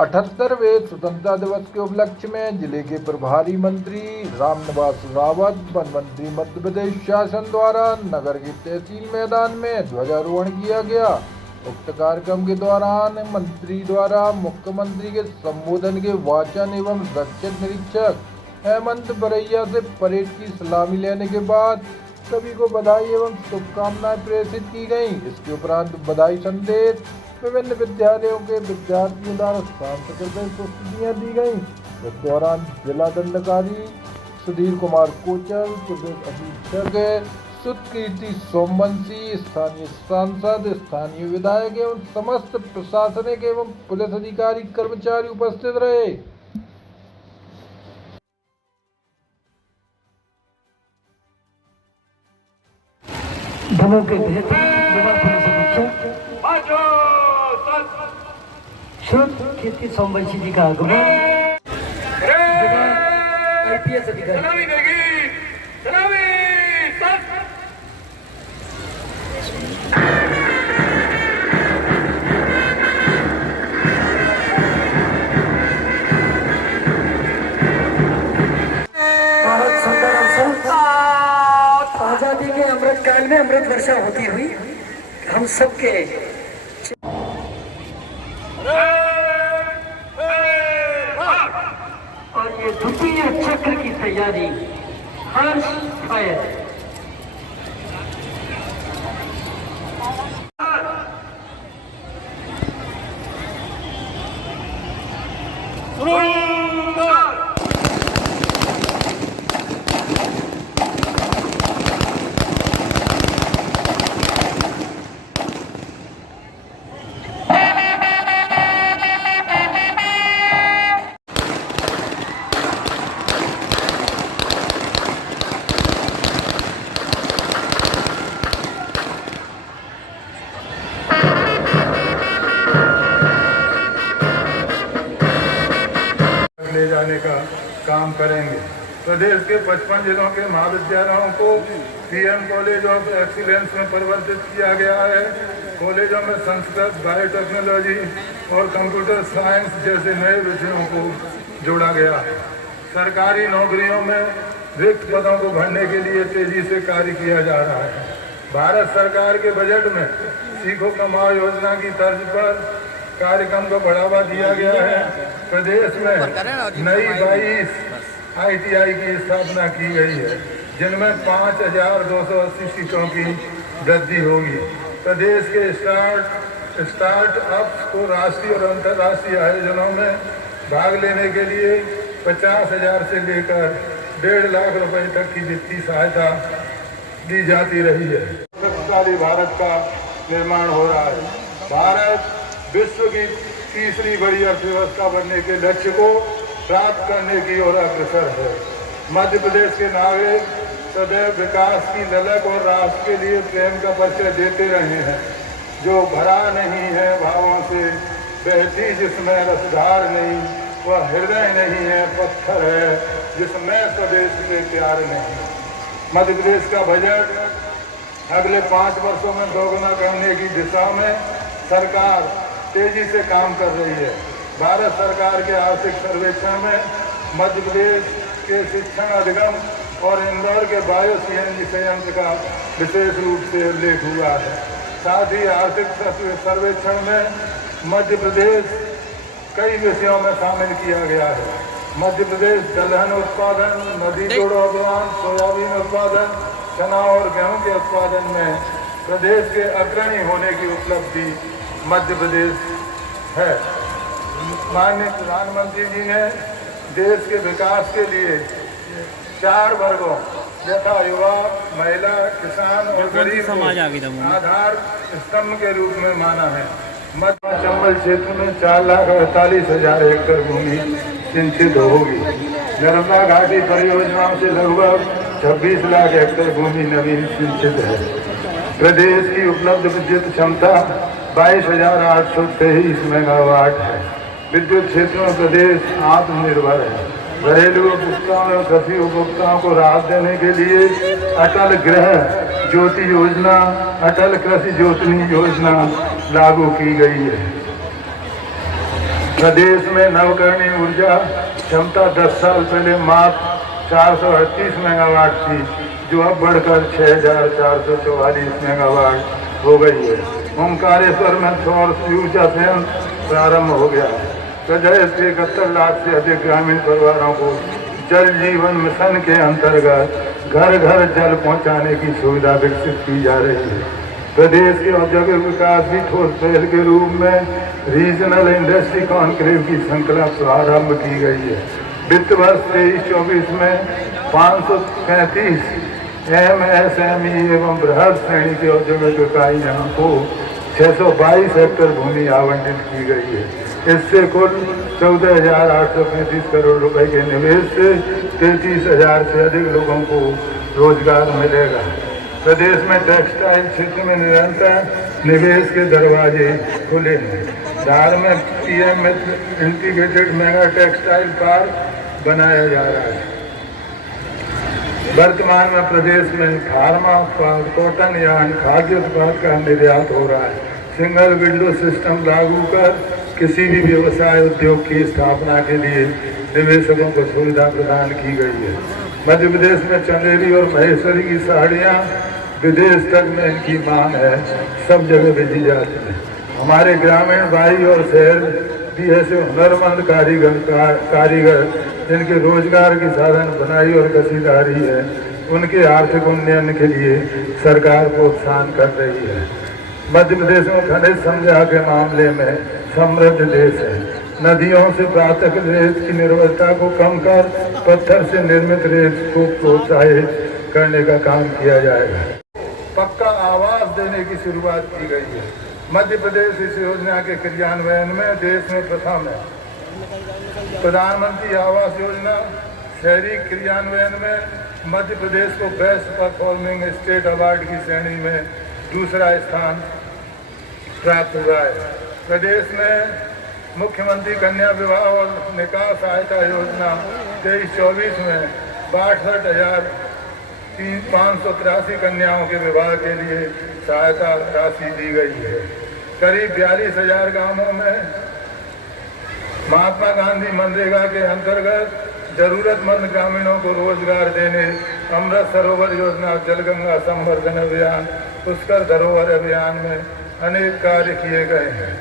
78वें स्वतंत्रता दिवस के उपलक्ष्य में जिले के प्रभारी मंत्री रामनिवास रावत, वन मंत्री मध्य प्रदेश शासन द्वारा नगर के तहसील मैदान में ध्वजारोहण किया गया। उक्त कार्यक्रम के दौरान मंत्री द्वारा मुख्यमंत्री के संबोधन के वाचन एवं रक्षक निरीक्षक हेमंत बरैया से परेड की सलामी लेने के बाद सभी को बधाई एवं शुभकामनाएं प्रेषित की गयी। इसके उपरांत बधाई संदेश विभिन्न विद्यालयों के विद्यार्थियों द्वारा सांस्कृतिक प्रस्तुतियां दी गयी। इस दौरान जिला दंडाधिकारी सुधीर कुमार कोचर, पुलिस अधीक्षक सुतकीर्ति सोमवंशी, स्थानीय सांसद, स्थानीय विधायक एवं समस्त प्रशासनिक एवं पुलिस अधिकारी कर्मचारी उपस्थित रहे। धनों के पुलिस अधीक्षक श्रुत कीर्ति सोमवंशी जी का आगमन, IPS अधिकारी आजादी के अमृत काल में अमृत वर्षा होती हुई हम सबके और ये द्वितीय चक्र की तैयारी हर्ष फायर ले जाने का काम करेंगे। प्रदेश के 55 जिलों के महाविद्यालयों को PM कॉलेज ऑफ एक्सीलेंस में परिवर्तित किया गया है। कॉलेजों में संस्कृत, बायोटेक्नोलॉजी और कंप्यूटर साइंस जैसे नए विषयों को जोड़ा गया है। सरकारी नौकरियों में रिक्त पदों को भरने के लिए तेजी से कार्य किया जा रहा है। भारत सरकार के बजट में सीखो कमाओ योजना की तर्ज पर कार्यक्रम को बढ़ावा दिया गया है। प्रदेश में नई 22 ITI की स्थापना की गई है, जिनमें 5280 सीटों की वृद्धि होगी। प्रदेश के स्टार्टअप्स को राष्ट्रीय और अंतर्राष्ट्रीय आयोजनों में भाग लेने के लिए 50,000 से लेकर 1.5 लाख रुपए तक की वित्तीय सहायता दी जाती रही है। शक्तिशाली भारत का निर्माण हो रहा है। भारत विश्व की तीसरी बड़ी अर्थव्यवस्था बनने के लक्ष्य को प्राप्त करने की ओर अग्रसर है। मध्य प्रदेश के नागरिक सदैव विकास की ललक और राष्ट्र के लिए प्रेम का परिचय देते रहे हैं। जो भरा नहीं है भावों से, बहती जिसमें रसधार नहीं, वह हृदय नहीं है पत्थर है, जिसमें स्वदेश से प्यार नहीं। मध्य प्रदेश का बजट अगले 5 वर्षों में दोगुना करने की दिशा में सरकार तेजी से काम कर रही है। भारत सरकार के आर्थिक सर्वेक्षण में मध्य प्रदेश के शिक्षण अधिगम और इंदौर के बायो CNG संयंत्र का विशेष रूप से उल्लेख हुआ है। साथ ही आर्थिक सर्वेक्षण में मध्य प्रदेश कई विषयों में शामिल किया गया है। मध्य प्रदेश दलहन उत्पादन, नदी जोड़ो अभियान, सोयाबीन उत्पादन, चना और गेहूं के उत्पादन में प्रदेश के अग्रणी होने की उपलब्धि मध्य प्रदेश है। माननीय प्रधानमंत्री जी ने देश के विकास के लिए 4 वर्गों यथा युवा, महिला, किसान और गरीब आधार स्तंभ के रूप में माना है। मध्य चंबल क्षेत्र में 4,48,000 हेक्टेयर भूमि सिंचित होगी। नर्मदा घाटी परियोजनाओं से लगभग 26 लाख हेक्टेयर भूमि नवीन सिंचित है। प्रदेश की उपलब्ध विद्युत क्षमता 22,823 मेगावाट है। विद्युत क्षेत्र में प्रदेश आत्मनिर्भर है। घरेलू उपभोक्ताओं और कृषि उपभोक्ताओं को राहत देने के लिए अटल गृह ज्योति योजना, अटल कृषि ज्योति योजना लागू की गई है। प्रदेश में नवकरणीय ऊर्जा क्षमता 10 साल पहले मात्र 438 मेगावाट थी, जो अब बढ़कर 6,444 मेगावाट हो गई है। ओंकारेश्वर में सौर ऊर्जा संयंत्र प्रारंभ हो गया है। प्रदेश के 71 लाख से अधिक ग्रामीण परिवारों को जल जीवन मिशन के अंतर्गत घर घर जल पहुंचाने की सुविधा विकसित की जा रही है। प्रदेश के औद्योगिक विकास की ठोस पहल के रूप में रीजनल इंडस्ट्री कॉन्क्लेव की श्रृंखला प्रारंभ की गई है। वित्त वर्ष 23-24 में 535 MSME एवं बृहद श्रेणी के औद्योगिक इकाइयों को 622 हेक्टेयर भूमि आवंटित की गई है। इससे कुल 14,835 करोड़ रुपए के निवेश से 33,000 से अधिक लोगों को रोजगार मिलेगा। प्रदेश में टेक्सटाइल क्षेत्र में निरंतर निवेश के दरवाजे खुले हैं। धार में PM integrated mega textile park बनाया जा रहा है। वर्तमान में प्रदेश में फार्मा उत्पाद, कॉटन यार्न, खाद्य उत्पाद का निर्यात हो रहा है। सिंगल विंडो सिस्टम लागू कर किसी भी व्यवसाय उद्योग की स्थापना के लिए निवेशकों को सुविधा प्रदान की गई है। मध्य प्रदेश में चंदेरी और महेश्वरी की साड़ियाँ विदेश तक में इनकी मांग है, सब जगह भेजी जाती है। हमारे ग्रामीण भाई और शहर भी ऐसे हुनरमंद कारीगर जिनके रोजगार के साधन बनाई और कसीदारी है, उनके आर्थिक उन्नयन के लिए सरकार प्रोत्साहन कर रही है। मध्य प्रदेश में खनिज संपदा के मामले में समृद्ध देश है। नदियों से प्राप्त रेत की निर्भरता को कम कर पत्थर से निर्मित रेत को प्रोत्साहित करने का काम किया जाएगा। पक्का आवास देने की शुरुआत की गई है। मध्य प्रदेश इस योजना के क्रियान्वयन में देश में प्रथम है। प्रधानमंत्री आवास योजना शहरी क्रियान्वयन में मध्य प्रदेश को बेस्ट परफॉर्मिंग स्टेट अवार्ड की श्रेणी में दूसरा स्थान प्राप्त हुआ है। प्रदेश में मुख्यमंत्री कन्या विवाह और निकाह सहायता योजना 23-24 में 62,583 कन्याओं के विवाह के लिए सहायता राशि दी गई है। करीब 42,000 गांवों में महात्मा गांधी मनरेगा के अंतर्गत जरूरतमंद ग्रामीणों को रोजगार देने अमृत सरोवर योजना, जलगंगा संवर्धन अभियान, पुष्कर धरोहर अभियान में अनेक कार्य किए गए हैं।